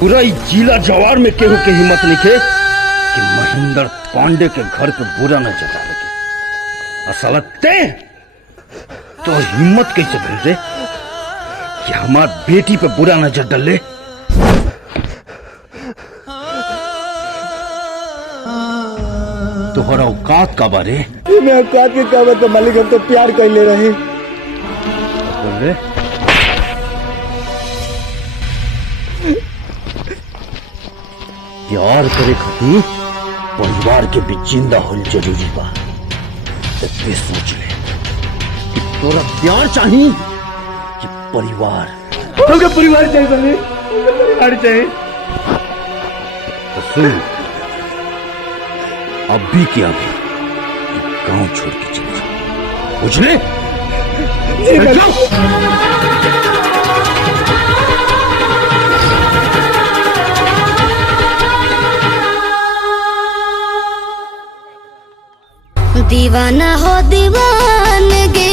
पूरा ही जिला जवार में केहू के हिम्मत निके कि महेंद्र पांडे के घर पे बुरा न जता लगे। असल ते तो हिम्मत कैसे भेज दे कि हमार बेटी पे बुरा नजर डले। तोहरा औकात का बारे? मैं औकात के का बात मालिक, हम तो प्यार कर ले रहे। बोले प्यार करे खातिर परिवार के बीच जिंदा होल जरूरी बा। तो तू सोच ले कि तोरा प्यार चाहिए कि परिवार? हमको परिवार चाहिए बने, परिवार चाहिए। तो सुन, अभी के अभी गांव छोड़ के चले जाओ, बुझले? चल जाओ। दीवाना हो दीवानगी